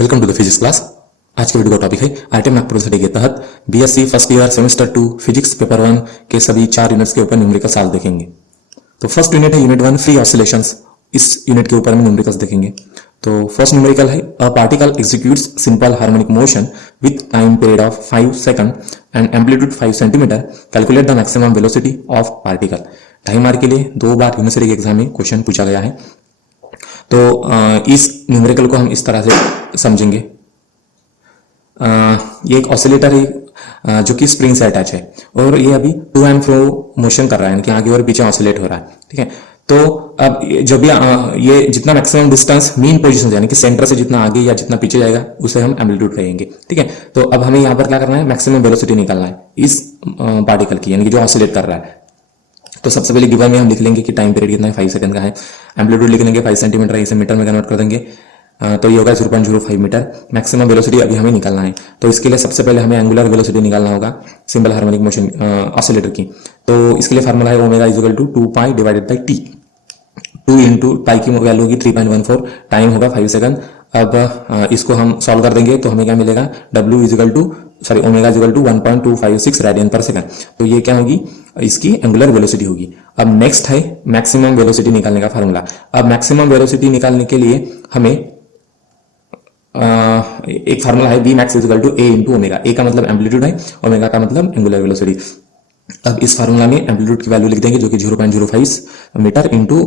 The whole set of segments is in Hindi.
Welcome to the physics class. आज के वीडियो का टॉपिक है आईटीएम नागपुर यूनिवर्सिटी के तहत BSc first year semester 2 physics paper 1 के सभी 4 यूनिट्स के ऊपर न्यूमेरिकल सॉल्व देखेंगे। तो फर्स्ट यूनिट है यूनिट 1 फ्री ऑसिलेशंस। इस यूनिट के ऊपर में न्यूमेरिकल्स देखेंगे। तो फर्स्ट न्यूमेरिकल है a particle executes simple harmonic motion with time period of 5 second and amplitude 5 centimetre. Calculate the maximum velocity of particle. 2.5 mark के लिए 2 बार यूनिवर्सिटी के एग्जाम में क्वेश्चन पूछा गया है। तो इस न्यूमेरिकल को हम इस तरह से समझेंगे। ये एक ऑसिलेटर है जो कि स्प्रिंग से अटैच है और ये अभी टू एंड फ्रो मोशन कर रहा है, यानी कि आगे और पीछे ऑसिलेट हो रहा है। ठीक है, तो अब जब ये जितना मैक्सिमम डिस्टेंस मीन पोजीशन यानी कि सेंटर से जितना आगे या जितना पीछे जाएगा उसे हम एम्पलीट्यूड कहेंगे। ठीक है, तो अब हमें यहाँ पर क्या करना है, मैक्सिमम वेलोसिटी निकालना है इस पार्टिकल की, यानी कि जो ऑसिलेट कर रहा है। तो सबसे पहले गिवन में हम लिख लेंगे कि टाइम पीरियड कितना है, 5 सेकंड का है। एम्पलीट्यूड लिख लेंगे 5 सेंटीमीटर है, इसे मीटर में कन्वर्ट कर देंगे तो ये होगा 0.05 मीटर। मैक्सिमम वेलोसिटी अभी हमें निकालना है, तो इसके लिए सबसे पहले हमें एंगुलर वेलोसिटी निकालना होगा सिंपल हार्मोनिक मोशन ऑसिलेटर की। तो इसके लिए फार्मूला है omega is equal to 2 divided by T. 2 into pi की वैल्यू होगी 3.14, टाइम होगा 5 सेकंड। अब इसको हम सॉल्व कर देंगे तो हमें क्या मिलेगा, W is equal to omega is equal to 1.256 radian पर सेकंड। तो ये क्या होगी, इसकी एंगुलर वेलोसिटी होगी। अब नेक्स्ट है मैक्सिमम वेलोसिटी निकालने का फार्मूला। अब मैक्सिमम वेलोसिटी निकालने के लिए हमें एक फार्मूला है V max is equal to A into omega. A का मतलब एम्पलीट्यूड है, ओमेगा का मतलब एंगुलर वेलोसिटी। अब इस फार्मूला में एम्पलीट्यूड की वैल्यू लिख देंगे जो कि 0.05 मीटर इंटू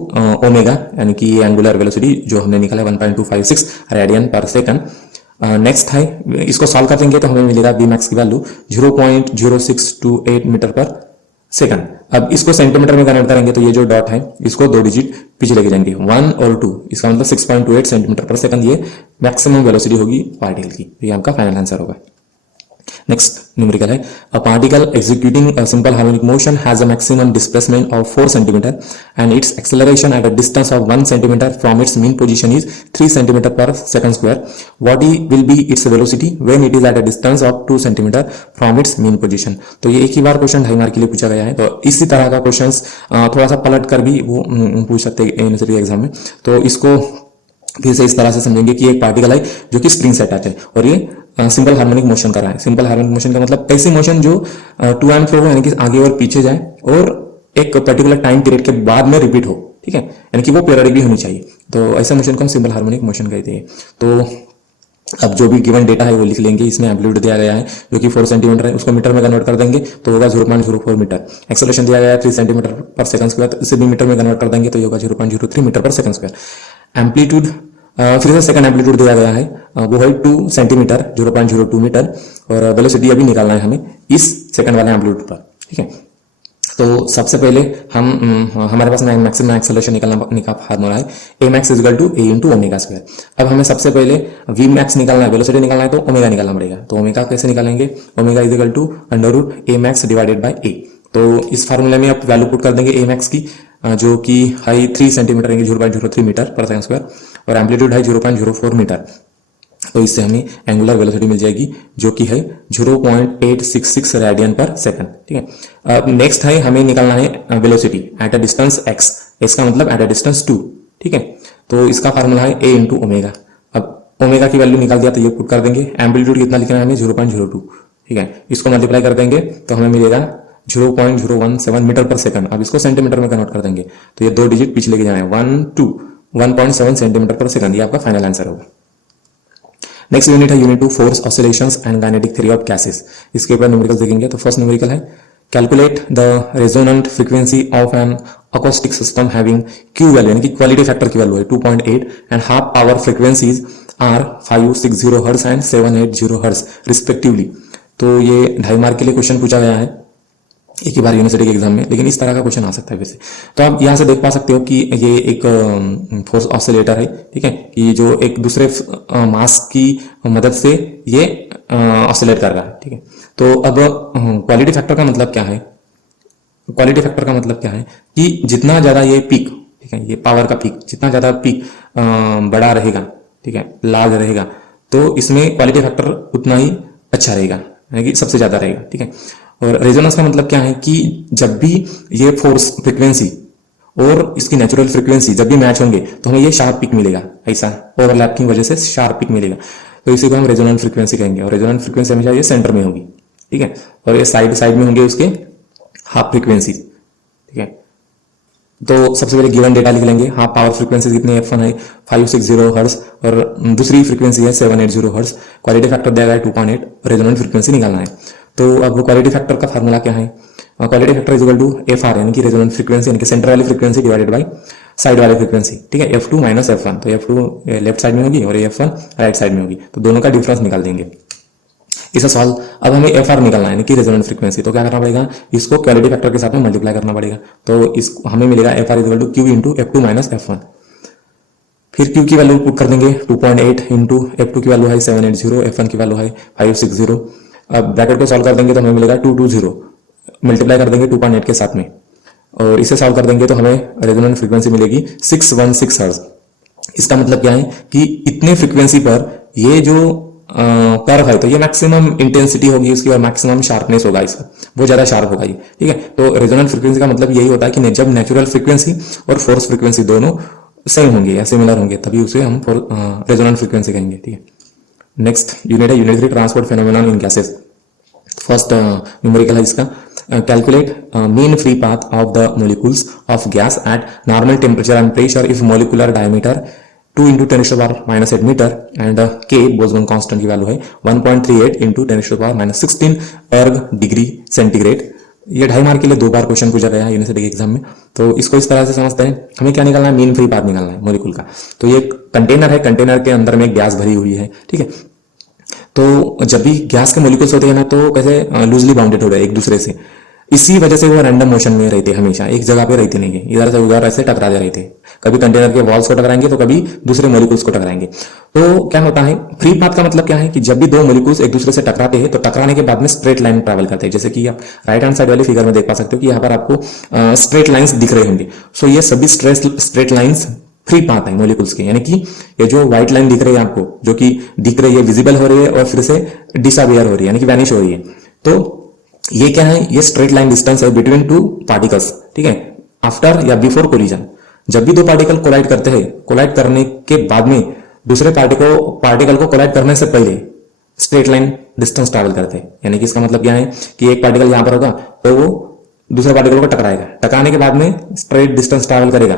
ओमेगा, यानी कि ये एंगुलर वेलोसिटी जो हमने निकाला है 1.256 रेडियन पर सेकंड। नेक्स्ट है, इसको सॉल्व कर देंगे तो हमें मिलेगा V max की वैल्यू 0.0628 मीटर पर सेकंड। अब इसको सेंटीमीटर में कन्वर्ट करेंगे तो ये जो डॉट है इसको 2 डिजिट पीछे लेके जाएंगे, 1 और 2, इसका मतलब 6.28 सेंटीमीटर पर सेकंड ये मैक्सिमम वेलोसिटी होगी पार्टिकल की। ये आपका फाइनल आंसर होगा। नेक्स्ट न्यूमेरिकल है a particle executing a simple harmonic motion has a maximum displacement of 4 centimetre and its acceleration at a distance of 1 centimetre from its mean position is 3 centimetre per second square. What will be its velocity when it is at a distance of 2 centimetre from its mean position. तो ये एक ही बार क्वेश्चन 2.5 मार्क के लिए पूछा गया है। तो इसी तरह का क्वेश्चन थोड़ा सा पलट कर भी वो पूछ सकते हैं यूनिवर्सिटी एग्जाम में। तो इसको फिर से इस तरह से समझेंगे कि एक पार्टिकल है जो कि स्प्रिंग से अटैच है और ये सिंपल हार्मोनिक मोशन कर रहा है। सिंपल हार्मोनिक मोशन का मतलब ऐसी मोशन जो टू एंड फ्रो हो, यानी कि आगे और पीछे जाए और एक पर्टिकुलर टाइम पीरियड के बाद में रिपीट हो। ठीक है, यानी कि वो पीरियडिक भी होनी चाहिए। तो ऐसा मोशन को हम सिंपल हार्मोनिक मोशन कहते हैं। तो अब जो भी गिवन डेटा है वो लिख लेंगे। इसमें एम्पलीट्यूड दिया गया है जो कि 4 सेंटीमीटर है, उसको मीटर में कन्वर्ट कर देंगे तो होगा 0.04 मीटर। एक्सेलरेशन दिया गया है 3 सेंटीमीटर पर सेकंड स्क्वायर, इसे भी मीटर में कन्वर्ट कर देंगे तो ये होगा 0.03 मीटर पर सेकंड स्क्वायर। एम्पलीट्यूड फिर से सेकंड एम्पलीट्यूड दिया गया है, वो है 2 सेंटीमीटर 0.02 मीटर और वेलोसिटी अभी निकालना है हमें इस सेकंड वाले एम्पलीट्यूड पर। ठीक है, तो सबसे पहले हम हमारे पास मैक्सिमम एक्सेलरेशन निकालने का फार्मूला है A max is equal to A into omega square. अब हमें सबसे पहले V max निकालना है, वेलोसिटी निकालना है तो ओमेगा निकालना पड़ेगा। तो ओमेगा कैसे निकालेंगे, omega is equal to under A max divided by A। तो इस फार्मूले में आप वैल्यू पुट कर देंगे A max की जो कि है 3 सेंटीमीटर 0.03 मीटर पर सेकंड स्क्वायर और एम्पलीट्यूड है 0.04 मीटर। तो इससे हमें एंगुलर वेलोसिटी मिल जाएगी जो कि है 0.866 रेडियन पर सेकंड। ठीक है, अब नेक्स्ट है हमें निकालना है velocity at a distance x, इसका मतलब एट अ डिस्टेंस 2। ठीक है, तो इसका फार्मूला है A इंटू ओमेगा। अब ओमेगा की वैल्यू निकाल दिया तो ये पुट कर देंगे। एम्पलीट्यूड कितना लिखना है हमें 0.02। ठीक है, इसको मल्टीप्लाई कर देंगे तो हमें मिलेगा 0.017 मीटर पर सेकंड। अब इसको सेंटीमीटर में कन्वर्ट कर देंगे तो ये 2 डिजिट पीछे लेके जाए 1.7 सेंटीमीटर पर सेकंड। ये आपका फाइनल आंसर होगा। नेक्स्ट यूनिट है unit 2 force oscillations and kinetic theory of gases. इसके ऊपर न्यूमेरिकल देखेंगे। तो फर्स्ट न्यूमेरिकल है calculate the resonant frequency of an acoustic system having Q value, यानी कि क्वालिटी फैक्टर की वैल्यू है 2.8 and half power frequencies are 560 hertz and 780 hertz respectively. तो ये 2.5 मार्क के लिए क्वेश्चन पूछा गया है एक ही बार यूनिवर्सिटी के एग्जाम में, लेकिन इस तरह का क्वेश्चन आ सकता है वैसे। तो आप यहाँ से देख पा सकते हो कि ये एक फोर्स ऑसिलेटर है। ठीक है, कि जो एक दूसरे मास की मदद से ये ऑसिलेट कर रहा है। ठीक है, तो अब क्वालिटी फैक्टर का मतलब क्या है, क्वालिटी फैक्टर का मतलब क्या है कि जितना ज्यादा ये पीक, ठीक है, ये पावर का पीक जितना ज्यादा पीक बड़ा रहेगा, ठीक है, लार्ज रहेगा, तो इसमें क्वालिटी फैक्टर उतना ही अच्छा रहेगा, यानी कि सबसे ज्यादा रहेगा। ठीक है, और रेजोनेंस का मतलब क्या है कि जब भी ये फोर्स फ्रीक्वेंसी और इसकी नेचुरल फ्रीक्वेंसी जब भी मैच होंगे तो हमें ये शार्प पिक मिलेगा, ऐसा ओवरलैप की वजह से शार्प पिक मिलेगा। तो इसी को हम रेजोनेंट फ्रीक्वेंसी कहेंगे, और रेजोनेंट फ्रीक्वेंसी हमेशा ये सेंटर में होगी, ठीक है, और ये साइड साइड में होंगे उसके हाफ फ्रीक्वेंसी, ठीक है। तो सबसे पहले गिवन डेटा लिख लेंगे। हाफ पावर फ्रीक्वेंसी कितनी F1 है 560 हर्ट्ज, और दूसरी फ्रीक्वेंसी है 780 हर्ट्ज। क्वालिटी फैक्टर दिया गया है 2.8, रेजोनेंट फ्रीक्वेंसी निकालना है। तो अब क्वालिटी फैक्टर का फार्मूला क्या है? Quality factor is equal to FR यानी कि रेजोनेंट फ्रीक्वेंसी यानी कि सेंटर वाली फ्रीक्वेंसी डिवाइडेड बाय साइड वाली फ्रीक्वेंसी, ठीक है। F2 माइनस F1, तो F2 लेफ्ट साइड में होगी और F1 राइट साइड में होगी, तो दोनों का डिफरेंस निकाल देंगे। इसे सॉल्व, अब हमें FR निकालना है यानी कि रेजोनेंट फ्रीक्वेंसी, तो क्या करना पड़ेगा, इसको क्वालिटी फैक्टर के साथ में मल्टीप्लाई करना पड़ेगा। तो इस हमें मिलेगा FR is equal to Q into F2 minus F1। फिर Q की वैल्यू पुट कर देंगे 2.8 इंटू F2 की वैल्यू है 780, F1 की वैल्यू है 560। अब ब्रैकेट को सॉल्व कर देंगे तो हमें मिलेगा 220, मल्टीप्लाई कर देंगे 2.8 के साथ में, और इसे सॉल्व कर देंगे तो हमें रेजोनेंट फ्रीक्वेंसी मिलेगी 616 हर्ट्ज। इसका मतलब क्या है कि इतने फ्रीक्वेंसी पर ये जो कर्व है तो ये मैक्सिमम इंटेंसिटी होगी उसकी और मैक्सिमम शार्पनेस होगा इसका, बहुत ज्यादा शार्प होगा ये, ठीक है। तो रेजोनेंट फ्रीक्वेंसी का मतलब यही होता है कि जब नेचुरल फ्रीक्वेंसी और फोर्स फ्रीक्वेंसी दोनों सेम होंगे या सिमिलर होंगे तभी उसे हम रेजोनेंट फ्रीक्वेंसी कहेंगे, ठीक है। नेक्स्ट यूनिट है unitary transport phenomenon in gases. First numerical है इसका, calculate mean free path of the molecules of gas at normal temperature and pressure if molecular diameter 2 into 10⁻⁻8 metre and K Boltzmann constant की वैल्यू है 1.38 इंटू 10⁻16 अर्ग डिग्री सेंटीग्रेड। ये 2.5 मार्क के लिए 2 बार क्वेश्चन पूछा गया है यूनिवर्सिटी एग्जाम में, तो इसको इस तरह से समझते हैं। हमें क्या निकालना है, मीन फ्री पाथ निकालना है मोलिक्यूल का। तो ये कंटेनर है, कंटेनर के अंदर में गैस भरी हुई है, ठीक है। तो जब भी गैस के मोलिक्यूल्स होते हैं ना तो कैसे लूजली बाउंडेड हो गए एक दूसरे से, इसी वजह से वो रैंडम मोशन में रहते, हमेशा एक जगह पे रहते नहीं है, इधर से उधर ऐसे टकराते रहते, कभी कंटेनर के वॉल्स को टकराएंगे तो कभी दूसरे मोलिक्यूल्स को टकराएंगे। तो क्या होता है, फ्री पाथ का मतलब क्या है कि जब भी दो मोलिक्यूल्स एक दूसरे से टकराते हैं तो टकराने के बाद में स्ट्रेट लाइन ट्रैवल करते हैं, जैसे कि आप राइट हैंड साइड वाली फिगर में देख पा सकते हो कि यहाँ पर आपको स्ट्रेट लाइन्स दिख रहे होंगे। सो ये सभी स्ट्रेट लाइन्स फ्री पाथ है मोलिक्यूल्स के, यानी कि ये जो व्हाइट लाइन दिख रही है आपको, जो कि दिख रही है, विजिबल हो रही है और फिर से डिसअपियर हो रही है यानी कि वैनिश हो रही है, तो ये क्या है, ये स्ट्रेट लाइन डिस्टेंस है बिटवीन टू पार्टिकल्स, ठीक है, आफ्टर या बिफोर कोलिजन। जब भी दो पार्टिकल कोलाइड करते हैं, कोलाइड करने के बाद में दूसरे पार्टिकल को कोलाइड करने से पहले स्ट्रेट लाइन डिस्टेंस ट्रैवल करते हैं, यानी कि इसका मतलब क्या है कि एक पार्टिकल यहां पर होगा तो वो दूसरे पार्टिकल को टकराएगा, टकराने के बाद में स्ट्रेट डिस्टेंस ट्रैवल करेगा,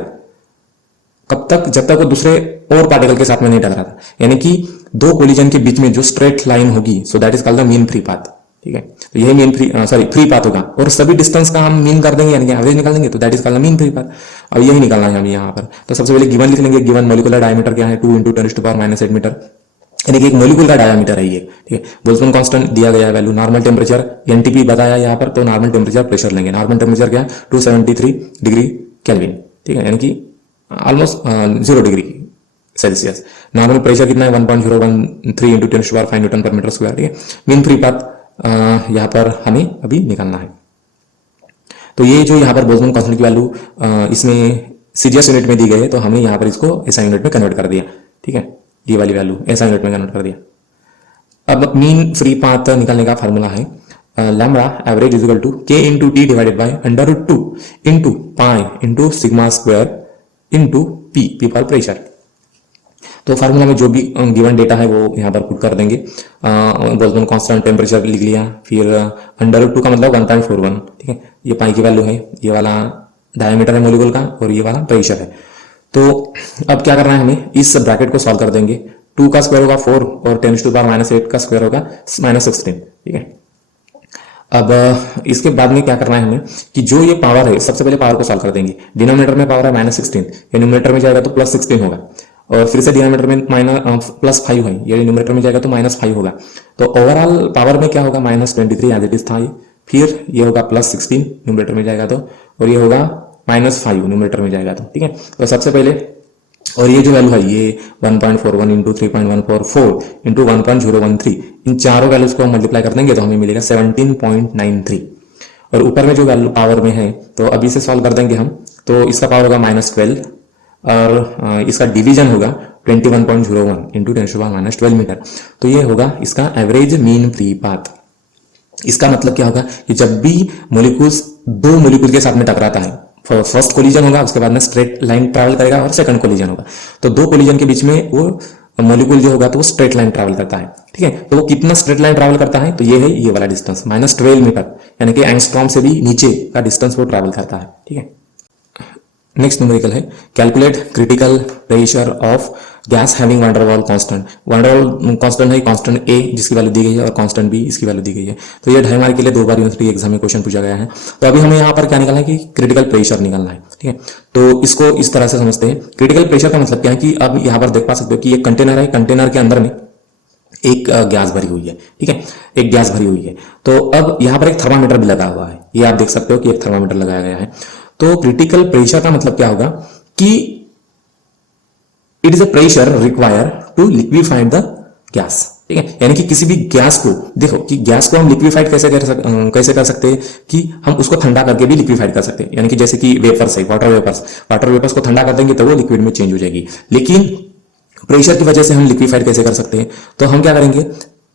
कब तक, जब तक वो दूसरे और पार्टिकल के साथ में नहीं टकराता, यानी कि दो कोलिजन के बीच में जो स्ट्रेट लाइन होगी, so that is called the mean free path, ठीक है। तो यही मीन फ्री पाथ होगा, और सभी डिस्टेंस का हम मीन कर देंगे यानी कि एवरेज निकाल देंगे, तो that is called the mean free path. अब यही निकालना है हमें यहाँ पर। तो सबसे पहले गिवन लिख लेंगे, गिवन मोलिकुलर डायमीटर क्या है 2 इंटू 10⁻⁸ मीटर, यानी कि एक मोलिक्यूल का डायमीटर है ये, ठीक है। बोल्ट्जमैन कांस्टेंट दिया गया है वैल्यू, नॉर्मल टेम्परेचर एनटीपी बताया यहाँ पर, तो नॉर्मल टेम्परेचर प्रेशर लेंगे, नॉर्मल टेम्परेचर क्या है 273 डिग्री केल्विन, ठीक है, यानी कि almost 0 degree Celsius. Normal pressure कितना है 1.013 इंटू 10⁵ न्यूटन पर मीटर स्क्वायर, ठीक है। मीन फ्री पाथ यहाँ पर हमें अभी निकालना है। तो ये जो यहाँ पर बोल्ट्जमैन कांस्टेंट की वैल्यू इसमें सीजीएस यूनिट में दी गई है, तो हमने यहाँ पर इसको एसआई यूनिट में कन्वर्ट कर दिया, ठीक है, ये वाली वैल्यू एसआई यूनिट में कन्वर्ट कर दिया। अब मीन फ्री पाथ निकालने का फॉर्मूला है lambda average is equal to k into T divided by √2 into pi into sigma square into P for pressure. तो फार्मूला में जो भी गिवन डेटा है वो यहाँ पर पुट कर देंगे। बोल्ट्जमैन कांस्टेंट टेम्परेचर लिख लिया, फिर √2 का मतलब 1.41, ठीक है, ये पाई की वैल्यू है, ये वाला डायमीटर है मोलिक्यूल का और ये वाला प्रेशर है। तो अब क्या करना है हमें, इस ब्रैकेट को सॉल्व कर देंगे। 2 का स्क्वायर होगा 4 और 10⁻⁸ का स्क्वायर होगा -16, ठीक है। अब इसके बाद में क्या करना है हमें कि जो ये पावर है, सबसे पहले पावर को सॉल्व कर देंगे। डिनोमिनेटर में पावर है -16, ये न्यूमरेटर में जाएगा तो +16 होगा, और फिर से डिनोमिनेटर में +5 है, ये न्यूमरेटर में जाएगा तो -5 होगा। तो ओवरऑल पावर में क्या होगा -23 एज इट इज था ये, फिर ये होगा +16 न्यूमरेटर में जाएगा तो, और ये होगा -5 न्यूमरेटर में जाएगा तो, ठीक है। तो सबसे पहले, और ये जो वैल्यू है ये 1.41 इंटू 3.144 इंटू 1.013, इन चारों वैल्यूज को हम मल्टीप्लाई कर देंगे तो हमें मिलेगा 17.93, और ऊपर में जो वैल्यू पावर में है तो अभी से सॉल्व कर देंगे हम। तो इसका पावर होगा -12 और इसका डिवीजन होगा 21.01 इंटू 10⁻12 मीटर। तो ये होगा इसका एवरेज मीन फ्री पाथ। इसका मतलब क्या होगा कि जब भी मोलिक्यूल्स दो मोलिक्यूल के साथ में टकराता है, फर्स्ट कोलिजन होगा, उसके बाद में स्ट्रेट लाइन ट्रैवल करेगा और सेकंड कोलिजन होगा, तो दो कोलिजन के बीच में वो मॉलिक्यूल जो होगा तो वो स्ट्रेट लाइन ट्रैवल करता है, ठीक है। तो वो कितना स्ट्रेट लाइन ट्रैवल करता है, तो ये है ये वाला डिस्टेंस -12 मीटर, यानी कि एंगस्ट्रॉम से भी नीचे का डिस्टेंस वो ट्रैवल करता है, ठीक है। नेक्स्ट न्यूमेरिकल है calculate critical pressure of gas having van der Waals constant. Van der Waals constant है कांस्टेंट ए जिसकी वैल्यू दी गई है और कांस्टेंट बी इसकी वैल्यू दी गई है। तो ये 2.5 मार्क के लिए 2 बार यूनिवर्सिटी एग्जाम में क्वेश्चन पूछा गया है। तो अभी हमें यहाँ पर क्या निकालना है कि क्रिटिकल प्रेशर निकालना है, ठीक है। तो इसको इस तरह से समझते हैं, क्रिटिकल प्रेशर का मतलब क्या है कि अब यहाँ पर देख पा सकते हो कि एक कंटेनर है, कंटेनर के अंदर में एक गैस भरी हुई है, ठीक है, एक गैस भरी हुई है। तो अब यहाँ पर एक थर्मामीटर भी लगा हुआ है, ये आप देख सकते हो कि एक थर्मामीटर लगाया गया है। तो क्रिटिकल प्रेशर का मतलब क्या होगा कि it is a pressure require to liquefied the gas, ठीक है। यानी कि किसी भी गैस को, देखो कि गैस को हम लिक्विफाइड कैसे कर सकते हैं कि हम उसको ठंडा करके भी लिक्विफाइड कर सकते हैं। यानी कि जैसे कि वेपर्स है, वाटर वेपर्स को ठंडा कर देंगे तो वो लिक्विड में चेंज हो जाएगी। लेकिन प्रेशर की वजह से हम लिक्विफाइड कैसे कर सकते हैं, तो हम क्या करेंगे,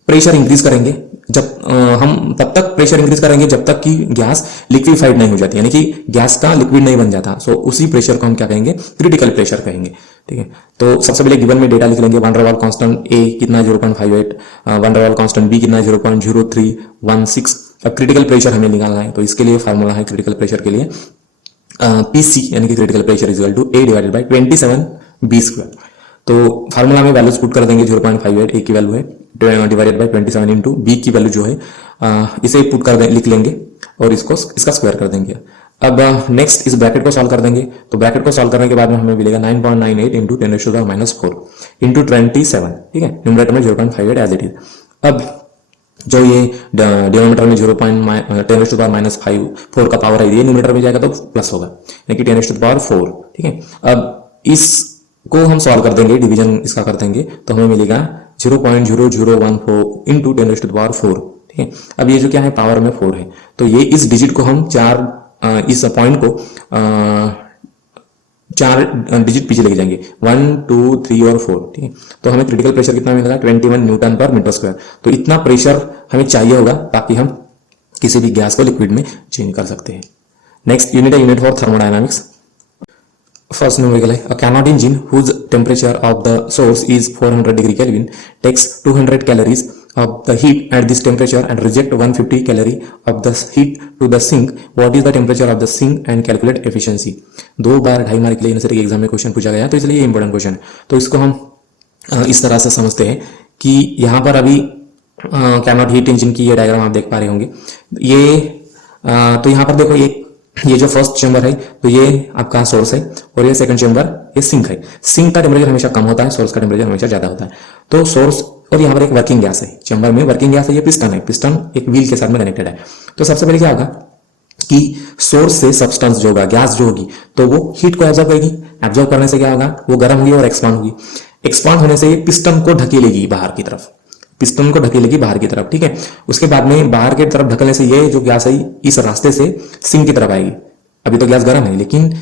प्रेशर इंक्रीज करेंगे। जब हम तब तक प्रेशर इंक्रीज करेंगे जब तक कि गैस लिक्विफाइड नहीं हो जाती, यानी कि गैस का लिक्विड नहीं बन जाता। सो उसी प्रेशर को हम क्या कहेंगे, क्रिटिकल प्रेशर कहेंगे, ठीक है। तो सबसे पहले गिवन में डेटा लिख लेंगे। वैन डर वाल कांस्टेंट ए कितना 0.58, van der Waals constant B कितना 0.0316। अब क्रिटिकल प्रेशर हमें निकालना है, तो इसके लिए फार्मूला है क्रिटिकल प्रेशर के लिए पीसी यानी कि critical pressure equal to a divided by 27b²। तो फार्मूला में वैल्यूज पुट कर देंगे, 0.58 ए की वैल्यू है डिवाइडेड बाय 27 इंटू बी की वैल्यू जो है इसे पुट कर लिख लेंगे और इसका स्क्वायर कर देंगे। अब नेक्स्ट इस ब्रैकेट को सॉल्व कर देंगे। तो ब्रैकेट को सॉल्व करने के बाद में हमें मिलेगा 9.98 इंटू 10⁻⁻4 इंटू 27, ठीक है। न्यूमरेटर में 0.58 एज इट इज। अब जो ये डिनोमिनेटर में 0.10⁻⁴ का पावर है, ये न्यूमरेटर में जाएगा तो प्लस होगा, यानी कि 10⁻⁴, ठीक है। अब इसको हम सॉल्व कर देंगे, डिवीजन इसका कर देंगे तो हमें मिलेगा 0.0014 इंटू 10⁻⁴, ठीक है। अब ये जो क्या है, पावर में 4 है, तो ये इस डिजिट को हम इस पॉइंट को 4 डिजिट पीछे लेके जाएंगे, 1 2 3 और 4, ठीक है। तो हमें क्रिटिकल प्रेशर कितना मिलेगा, 21 न्यूटन पर मीटर स्क्वायर। तो इतना प्रेशर हमें चाहिए होगा ताकि हम किसी भी गैस को लिक्विड में चेंज कर सकते हैं। नेक्स्ट यूनिट है unit for thermodynamics. First numerical है a Carnot engine whose temperature of the source is 400 degree Kelvin takes 200 calories of the heat at this temperature and reject 150 calorie of the heat to the sink. What is the temperature of the sink and calculate efficiency? 2 bar 2.5 mark के लिए यूनिवर्सिटी के एग्जाम में क्वेश्चन पूछा गया, तो इसलिए ये इंपॉर्टेंट क्वेश्चन है। तो इसको हम इस तरह से समझते हैं कि यहाँ पर अभी Carnot हीट इंजन की ये डायग्राम आप देख पा रहे होंगे। ये तो यहाँ पर देखो ये जो फर्स्ट चेंबर है तो ये आपका सोर्स है और ये सेकंड चेंबर ये सिंक है। सिंक का टेम्परेचर हमेशा कम होता है, सोर्स का टेम्परेचर हमेशा ज्यादा होता है। तो सोर्स और यहाँ पर एक वर्किंग गैस है, चेंबर में वर्किंग गैस है, ये पिस्टन है, पिस्टन एक व्हील के साथ में कनेक्टेड है। तो सबसे पहले क्या होगा कि सोर्स से सब्सटेंस जो होगा, गैस जो होगी, तो वो हीट को एब्जॉर्ब करेगी। एब्जॉर्ब करने से क्या होगा, वो गर्म होगी और एक्सपांड होगी। एक्सपांड होने से पिस्टन को ढकेलेगी बाहर की तरफ, पिस्टन को ढकेलेगी बाहर की तरफ, ठीक है। उसके बाद में बाहर की तरफ ढकलने से ये जो गैस है इस रास्ते से सिंक की तरफ आएगी। अभी तो गैस गर्म है लेकिन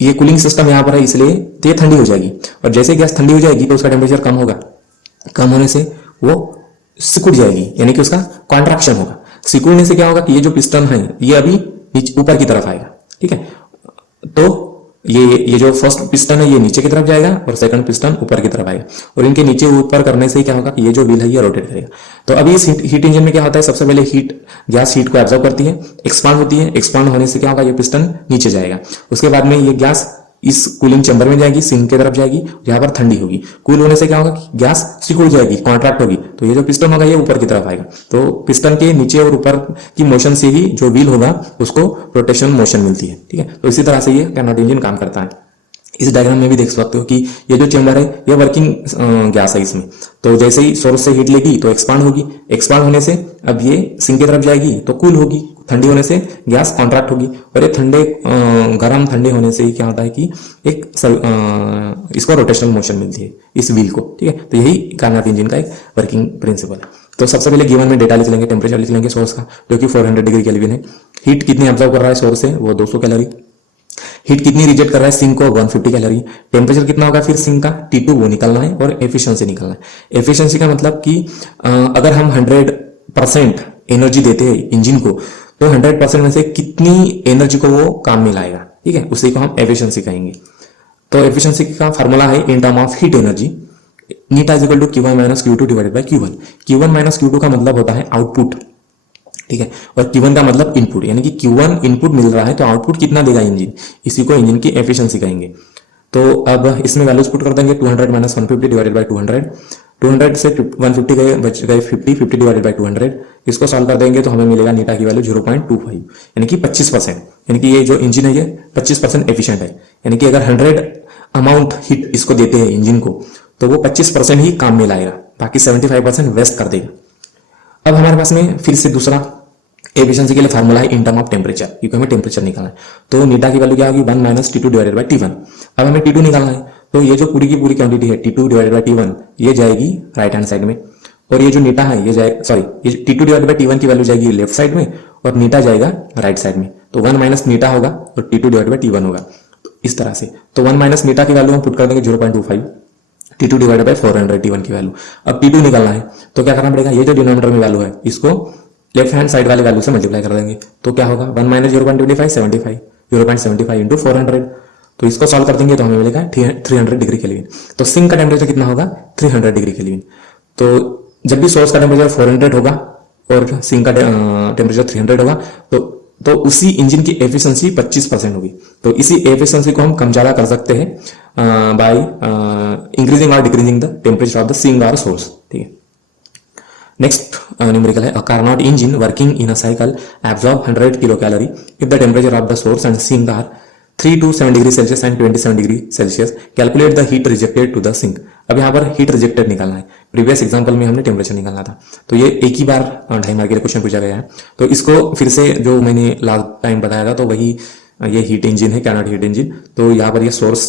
ये कूलिंग सिस्टम यहाँ पर है, इसलिए ये ठंडी हो जाएगी और जैसे गैस ठंडी हो जाएगी तो उसका टेम्परेचर कम होगा। कम होने से वो सिकुड़ जाएगी, यानी कि उसका कॉन्ट्रैक्शन होगा। सिकुड़ने से क्या होगा कि ये जो पिस्टन है ये अभी ऊपर की तरफ आएगा, ठीक है। तो ये जो फर्स्ट पिस्टन है ये नीचे की तरफ जाएगा और सेकंड पिस्टन ऊपर की तरफ आएगा और इनके नीचे ऊपर करने से क्या होगा कि ये जो व्हील है ये रोटेट करेगा। तो अभी इस हीट इंजन में क्या होता है, सबसे पहले गैस हीट को एब्जॉर्ब करती है, एक्सपांड होती है, एक्सपांड होने से क्या होगा, ये पिस्टन नीचे जाएगा। उसके बाद में ये गैस इस कूलिंग चैम्बर में जाएगी, सिंक की तरफ जाएगी, जहां पर ठंडी होगी। कूल होने से क्या होगा कि गैस सिकुड़ जाएगी, कॉन्ट्रैक्ट होगी, तो ये जो पिस्टन होगा ये ऊपर की तरफ आएगा। तो पिस्टन के नीचे और ऊपर की मोशन से ही जो व्हील होगा उसको रोटेशन मोशन मिलती है, ठीक है। तो इसी तरह से ये कार्नोट इंजन काम करता है। इस डायग्राम में भी देख सकते हो कि ये जो चेंबर है ये वर्किंग गैस है इसमें। तो जैसे ही सोर्स से हीट लेगी तो एक्सपांड होगी, एक्सपांड होने से अब ये सिंक की तरफ जाएगी तो कूल होगी, ठंडी होने से गैस कॉन्ट्रैक्ट होगी और ये गर्म ठंडे होने से ही क्या होता है कि इसको रोटेशनल मोशन मिलती है इस व्हील को, ठीक है। तो यही कार्नोट इंजन का एक वर्किंग प्रिंसिपल है। तो सबसे पहले गिवन में डेटा लिख लेंगे, टेम्परेचर लिख लेंगे सोर्स का जो कि 400 डिग्री केल्विन है। हीट कितनी ऑब्जर्व कर रहा है सोर्स से, वो 200 कैलोरी। हीट कितनी रिजेक्ट कर रहा है सिंक को, 150 कैलोरी। टेम्परेचर कितना होगा फिर सिंक का, T2 वो निकालना है और एफिशिएंसी निकालना है। एफिशिएंसी का मतलब कि अगर हम 100% एनर्जी देते हैं इंजन को तो 100% में से कितनी एनर्जी को वो काम में लाएगा, ठीक है, उसी को हम एफिशिएंसी कहेंगे। तो एफिशिएंसी का फार्मूला है in term of heat energy, eta is equal to Q1 minus Q2 divided by Q1। Q1 minus Q2 का मतलब होता है आउटपुट, ठीक है, और Q1 का मतलब इनपुट, यानी कि Q1 इनपुट मिल रहा है तो आउटपुट कितना देगा इंजन, इसी को इंजन की एफिशिएंसी कहेंगे। तो अब इसमें वैल्यूज पुट कर देंगे 200 माइनस 150 डिवाइडेड बाई 200, 200 से 150 गए, बच गए 50, 50 डिवाइडेड बाई 200। इसको सॉल्व कर देंगे तो हमें मिलेगा नीटा की वैल्यू 0.25, यानी कि 25%। यानी कि ये जो इंजन है ये 25% एफिशिएंट है, यानी कि अगर 100 अमाउंट हिट इसको देते हैं इंजन को तो वो 25% ही काम में लाएगा, बाकी 75% वेस्ट कर देगा। अब हमारे पास में फिर से दूसरा एफिशिएंसी के लिए फार्मूला है इन टर्म ऑफ टेम्परेचर, क्योंकि हमें टेम्परेचर निकालना है। तो नीटा की वैल्यू क्या होगी 1 minus T2 divided by T1। अब हमें T2 निकालना है, तो ये जो पूरी की पूरी क्वांटिटी है T2 डिवाइडेड बाई T1 ये जाएगी राइट हैंड साइड में, और ये जो नीटा है ये जाएगा, सॉरी, ये T2 डिवाइडेड बाई T1 की वैल्यू जाएगी लेफ्ट साइड में और नीटा जाएगा राइट साइड में। तो 1 माइनस नीटा होगा और T2 डिवाइडेड बाई T1 होगा, तो इस तरह से। तो 1 माइनस नीटा की वैल्यू हम पुट कर देंगे 0.25, T2 डिवाइडेड बाई 400 T1 की वैल्यू। अब T2 निकालना है तो क्या करना पड़ेगा, ये जो डिनोमिनेटर में वैल्यू है इसको लेफ्ट हैंड साइड वाले वैल्यू से मल्टीप्लाई कर देंगे, तो क्या होगा 1 माइनस 0.25 75, 0.75 इंटू 400। तो इसको सॉल्व कर देंगे तो हमें मिलेगा 300 डिग्री केल्विन। तो सिंक का टेम्परेचर कितना होगा 300 डिग्री केल्विन। तो जब भी सोर्स का टेम्परेचर 400 होगा और सिंक का टेम्परेचर 300 होगा तो उसी इंजन की एफिशिएंसी 25% होगी। तो इसी एफिशिएंसी को हम कम ज्यादा कर सकते हैं by increasing or decreasing the temperature of the sink और सोर्स, ठीक है। नेक्स्ट न्यूमेरिकल है, a Carnot engine working in a cycle absorb 100 kilo calorie if the temperature of the source and sink are 3 to 7 degree Celsius and 27 degree Celsius, calculate the heat rejected to the sink. अब यहाँ पर हीट रिजेक्टेड निकालना है, प्रीवियस एग्जांपल में हमने टेम्परेचर निकालना था, तो ये एक ही बार 2.5 मार्क के लिए क्वेश्चन पूछा गया है। तो इसको फिर से जो मैंने लास्ट टाइम बताया था तो वही ये हीट इंजन है, कार्नोट हीट इंजन। तो यहाँ पर ये सोर्स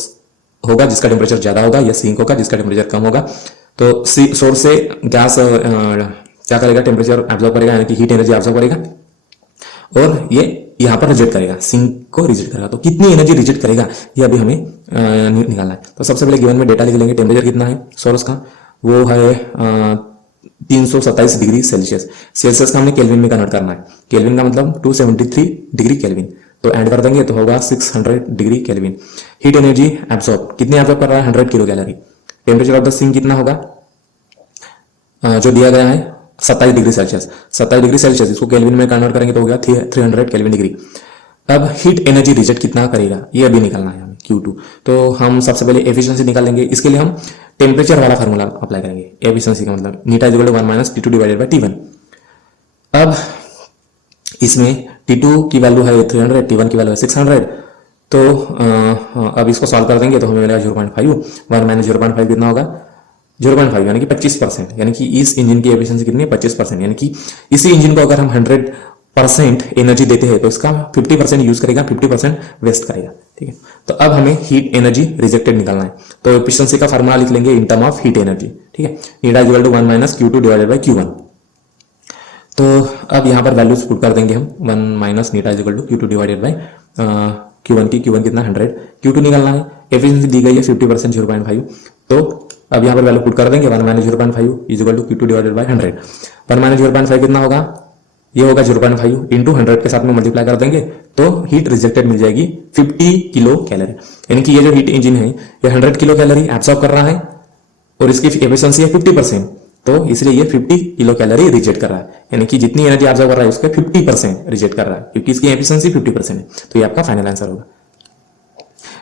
होगा जिसका टेम्परेचर ज्यादा होगा, या सिंक होगा जिसका टेम्परेचर कम होगा। तो सोर्स से गैस क्या करेगा, टेम्परेचर एब्जॉर्ब करेगा, यानी कि हीट एनर्जी एब्जॉर्ब करेगा, और ये यहाँ पर रिजेक्ट करेगा, सिंक को रिजेक्ट करेगा। तो कितनी एनर्जी रिजेक्ट करेगा ये अभी हमें निकालना है। तो सबसे पहले गिवन में डेटा लिख लेंगे, टेम्परेचर कितना है सोर्स का, वो है 327 डिग्री सेल्सियस। सेल्सियस का हमने केल्विन में कन्वर्ट करना है, केल्विन का मतलब 273 डिग्री केल्विन। तो ऐड कर देंगे तो होगा 600 degree kelvin. Heat energy absorb कितनी एब्जॉर्ब कर रहा है 100 kilo calorie. Temperature of the sink कितना होगा जो दिया गया है 27 डिग्री सेल्सियस, 27 डिग्री सेल्सियस, इसको केल्विन में कन्वर्ट करेंगे तो हो गया 300 केल्विन डिग्री। अब हीट एनर्जी रिजेक्ट कितना करेगा ये अभी निकालना है हमें Q2। तो हम सबसे पहले एफिशिएंसी निकालेंगे, इसके लिए हम टेम्परेचर वाला फार्मूला अप्लाई करेंगे। एफिशिएंसी का मतलब eta is equal to 1 minus T2 divided by T1। अब इसमें T2 की वैल्यू है 300, T1 की वैल्यू है 600। तो अब इसको सॉल्व कर देंगे तो हमें मिलेगा 0.5, 1 माइनस 0.5 कितना होगा 0.5, यानी कि 25%, यानी कि इस इंजन की एफिशिएंसी कितनी है 25%, यानी कि इसी इंजन को अगर हम 100% एनर्जी देते हैं तो इसका 50% यूज करेगा, 50% वेस्ट करेगा, ठीक है। तो अब हमें हीट एनर्जी रिजेक्टेड निकालना है, तो एफिशिएंसी का फार्मूला लिख लेंगे in term of heat energy, ठीक है। Eta is equal to 1 minus Q2 divided by Q1। तो अब यहाँ पर वैल्यूज पुट कर देंगे हम, 1 minus eta is equal to Q2 divided by Q1 की, Q1 कितना 100, Q2 निकालना है, एफिशिएंसी दी गई है 50% 0.5। तो अब यहाँ पर वैल्यू पुट कर देंगे 1 minus 0.5 is equal to Q2 divided by 100। 1 minus 0.5 कितना होगा, ये होगा 0.5 इंटू 100 के साथ में मल्टीप्लाई कर देंगे तो हीट रिजेक्टेड मिल जाएगी 50 किलो कैलोरी। यानी कि ये जो हीट इंजन है ये 100 किलो कैलोरी एब्सॉर्ब कर रहा है और इसकी एफिशिएंसी है 50%, तो इसलिए ये 50 किलो कैलोरी रिजेक्ट कर रहा है, यानी कि जितनी एनर्जी एब्सॉर्ब कर रहा है उसके 50% रिजेक्ट कर रहा है, क्योंकि इसकी एफिशिएंसी 50% है। तो ये आपका फाइनल आंसर होगा।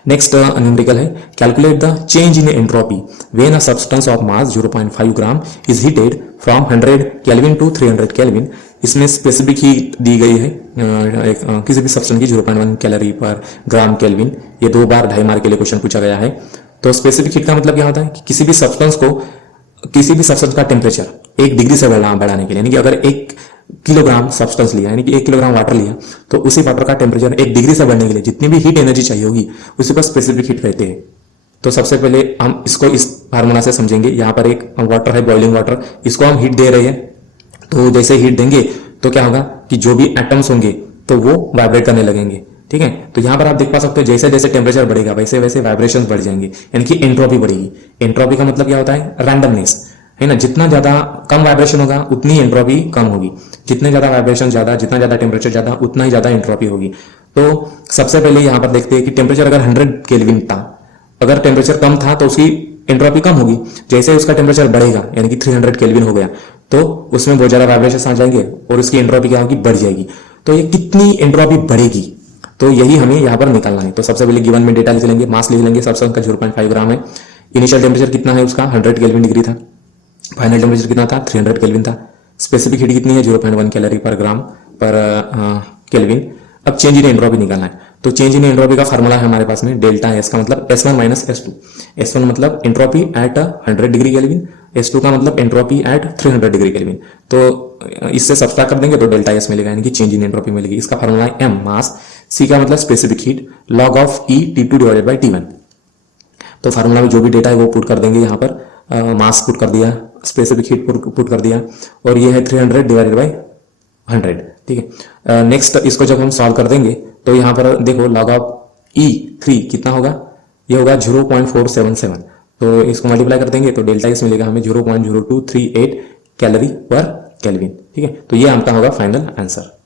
नेक्स्ट न्यूमेरिकल है, calculate the change in entropy when a substance of mass 0.5 gram is heated from 100 kelvin to 300 kelvin. इसमें स्पेसिफिक हीट दी गई है किसी भी सब्सटेंस की 0.1 कैलोरी पर ग्राम केल्विन। ये 2 बार 2.5 मार्क के लिए क्वेश्चन पूछा गया है। तो स्पेसिफिक हीट का मतलब क्या होता है कि किसी भी सब्सटेंस का टेम्परेचर 1 डिग्री से बढ़ाने के लिए, यानी कि अगर 1 किलोग्राम सब्सटेंस लिया, यानी कि 1 किलोग्राम वाटर लिया, तो उसी वाटर का टेम्परेचर 1 डिग्री से बढ़ने के लिए जितनी भी हीट एनर्जी चाहिए होगी उसी को स्पेसिफिक हीट कहते हैं। तो सबसे पहले हम इसको इस फार्मूला से समझेंगे। यहाँ पर एक वाटर है, बॉइलिंग वाटर, इसको हम हीट दे रहे हैं, तो जैसे हीट देंगे तो क्या होगा कि जो भी एटम्स होंगे तो वो वाइब्रेट करने लगेंगे, ठीक है। तो यहाँ पर आप देख पा सकते हो जैसे जैसे टेम्परेचर बढ़ेगा वैसे वैसे वाइब्रेशन बढ़ जाएंगे, यानी कि एंट्रोपी बढ़ेगी। एंट्रोपी का मतलब क्या होता है, रैंडमनेस, है ना। जितना ज्यादा कम वाइब्रेशन होगा उतनी एंट्रोपी कम होगी, जितने ज्यादा वाइब्रेशन ज्यादा, जितना ज्यादा टेम्परेचर ज्यादा उतना ही ज्यादा एंट्रोपी होगी। तो सबसे पहले यहाँ पर देखते हैं कि टेम्परेचर अगर 100 केल्विन था, अगर टेम्परेचर कम था तो उसकी एंट्रोपी कम होगी। जैसे उसका टेम्परेचर बढ़ेगा यानी कि 300 केल्विन हो गया तो उसमें बहुत ज्यादा वाइब्रेशन आ जाएंगे और उसकी एंट्रोपी क्या होगी, बढ़ जाएगी। तो ये कितनी एंट्रोपी बढ़ेगी, तो यही हमें यहाँ पर निकालना है। तो सबसे पहले गिवन में डेटा लिख लेंगे, मास लिख लेंगे, सबसे उनका 0.5 ग्राम है। इनिशियल टेम्परेचर कितना है उसका, 100 केल्विन डिग्री था। फाइनल टेम्परेचर कितना था, 300 केल्विन था। स्पेसिफिक हीट कितनी है, 0.1 कैलोरी पर ग्राम पर केल्विन। अब चेंज इन एंट्रोपी निकालना है। तो चेंज इन एंट्रोपी का फार्मूला है हमारे पास में डेल्टा एस का मतलब S1 माइनस S2। S1 मतलब entropy eight 100 degree kelvin, S2 का मतलब एंट्रोपी एट 300 डिग्री केल्विन। तो इससे सब्सट्रैक्ट कर देंगे तो डेल्टा एस मिलेगा यानी कि चेंज इन एंट्रोपी मिलेगी। इसका फार्मूला है M मास, C का मतलब specific heat, log of E T2 divided by T1। तो फार्मूला में जो भी डेटा है वो पुट कर देंगे यहाँ पर। मास पुट कर दिया, स्पेसिफिक हीट पुट कर दिया और ये है 300 डिवाइडेड बाई 100। ठीक है, नेक्स्ट इसको जब हम सॉल्व कर देंगे तो यहाँ पर देखो log ऑफ E3 कितना होगा, ये होगा 0.477। तो इसको मल्टीप्लाई कर देंगे तो डेल्टा एस मिलेगा हमें 0.0238 कैलोरी पर केल्विन। ठीक है, तो ये आपका होगा फाइनल आंसर।